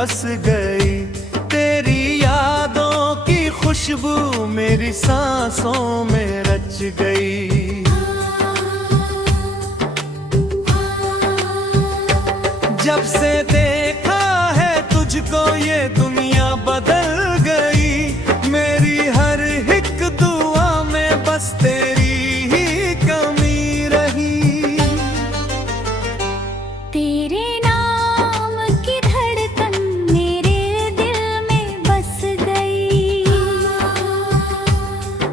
बस गई। तेरी यादों की खुशबू मेरी सांसों में रच गई। जब से देखा है तुझको ये दुनिया बदल गई। मेरी हर एक दुआ में बस तेरी ही कमी रही। तेरे नाम की धड़कन मेरे दिल में बस गई।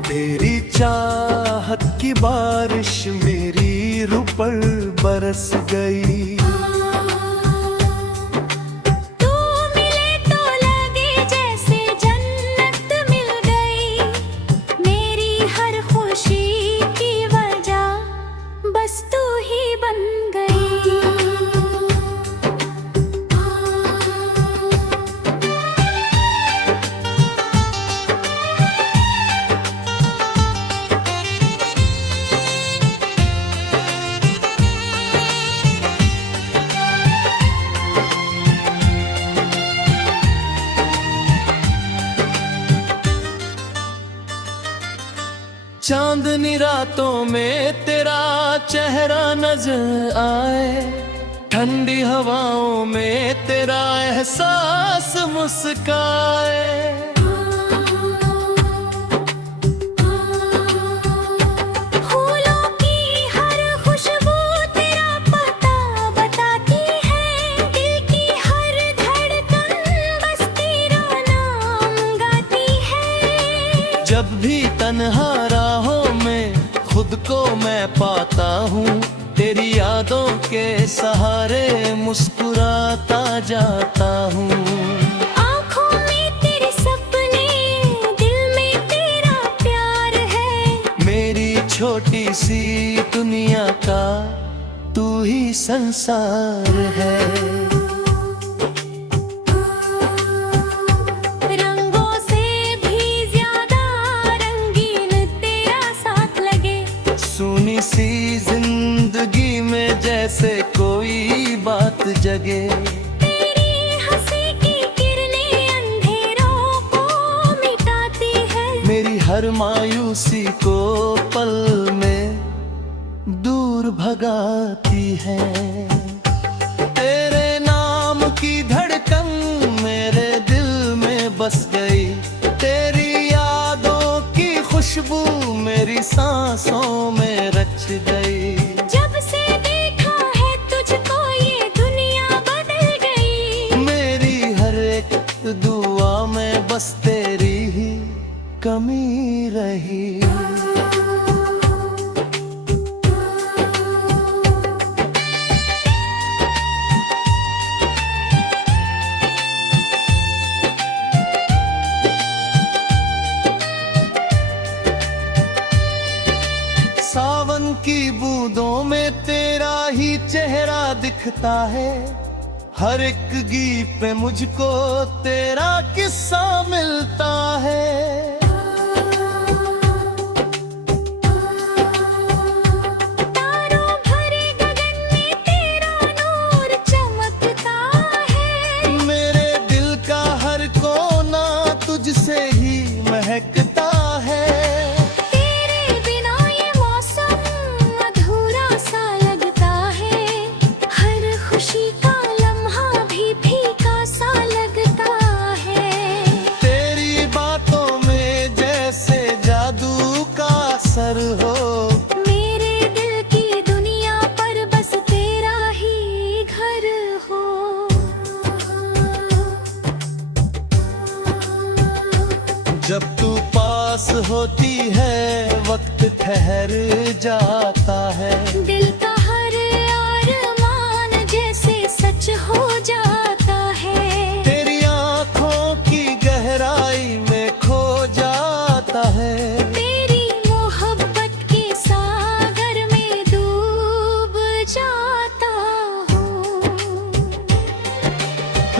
तेरी चाहत की बारिश मेरी रूह पर बरस गई। चांदनी रातों में तेरा चेहरा नजर आए। ठंडी हवाओं में तेरा एहसास मुस्काए। फूलों की हर खुशबू तेरा पता बताती है। दिल की हर धड़कन बस तेरा नाम गाती है। जब भी तन्हा राहों में खुद को मैं पाता हूँ, तेरी यादों के सहारे मुस्कुराता जाता हूँ। आँखों में तेरे सपने, दिल में तेरा प्यार है। मेरी छोटी सी दुनिया का तू ही संसार है। सुनी सी जिंदगी में जैसे कोई बात जगे। तेरी हंसी की किरणें अंधेरों को मिटाती है। मेरी हर मायूसी को पल में दूर भगाती है। तेरे नाम की धड़कन मेरे दिल में बस गई। तेरी यादों की खुशबू मेरी सांसों में रच गई। जब से देखा है तुझको ये दुनिया बदल गई। मेरी हर एक दुआ में बस तेरी ही कमी रही। सावन की बूंदों में तेरा ही चेहरा दिखता है। हर एक गीत पे मुझको तेरा किस्सा मिलता है। तारों भरे गगन में तेरा नूर चमकता है। मेरे दिल का हर कोना तुझसे ही महकता है। हो मेरे दिल की दुनिया पर बस तेरा ही घर हो। जब तू पास होती है वक्त ठहर जाता है। दिल का हर अरमान जैसे सच हो जाता है। तेरी आँखों की गहराई में खो जाता है।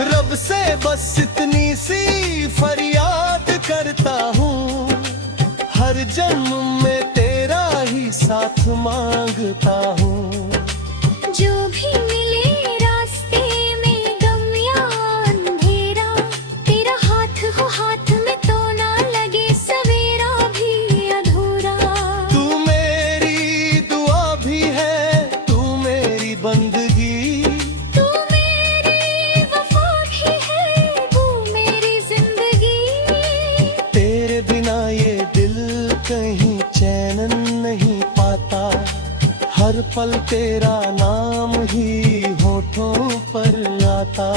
रब से बस इतनी सी फरियाद करता हूँ। हर जन्म में तेरा ही साथ मांगता हूँ। जो भी मिले रास्ते में गम या अंधेरा पल तेरा नाम ही होठों पर आता।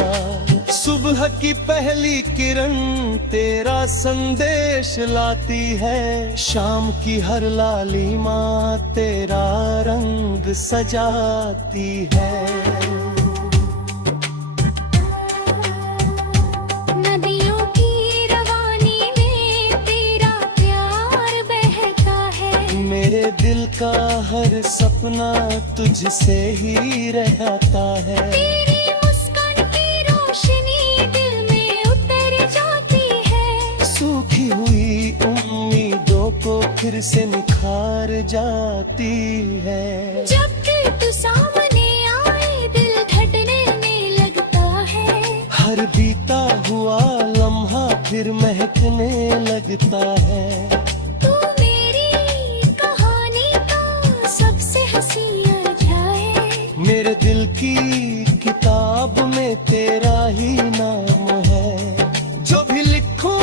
सुबह की पहली किरण तेरा संदेश लाती है, शाम की हर लालिमा तेरा रंग सजाती है। नदियों की रवानी में तेरा प्यार बहता है, मेरे दिल का हर सपना तुझसे ही रहता है। तेरी मुस्कान की रोशनी दिल में उतर जाती है, सूखी हुई उम्मीदों को फिर से निखार जाती है। जब भी तू सामने आए दिल धड़कने लगता है, हर बीता हुआ लम्हा फिर महकने लगता है। तू मेरी कहानी का सबसे हंसी अध्याय, मेरे दिल की किताब में तेरा ही नाम है। जो भी लिखूं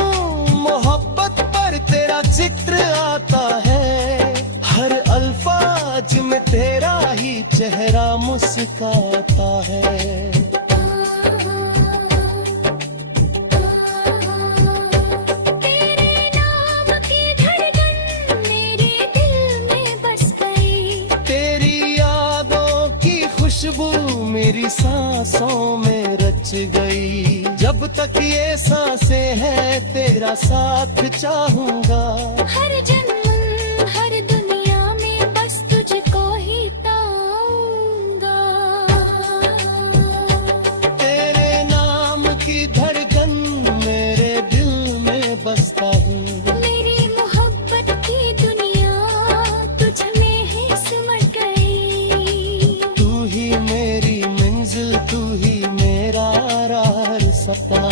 मोहब्बत पर तेरा जिक्र आता है, हर अल्फाज में तेरा ही चेहरा मुस्काता है। तेरे नाम की धड़कन मेरे दिल में बस गई, तेरी यादों की खुशबू मेरी सांसों में रच गई। जब तक ये सांसें हैं तेरा साथ चाहूंगा, हर जन्म हर दुनिया में बस तुझको ही पाऊंगा। तेरे नाम की धड़कन मेरे दिल में बसता हूँ। मेरी मोहब्बत की दुनिया तुझ में ही सिमट गई, तू ही मेरी मंजिल, तू ही मेरा राह सपना।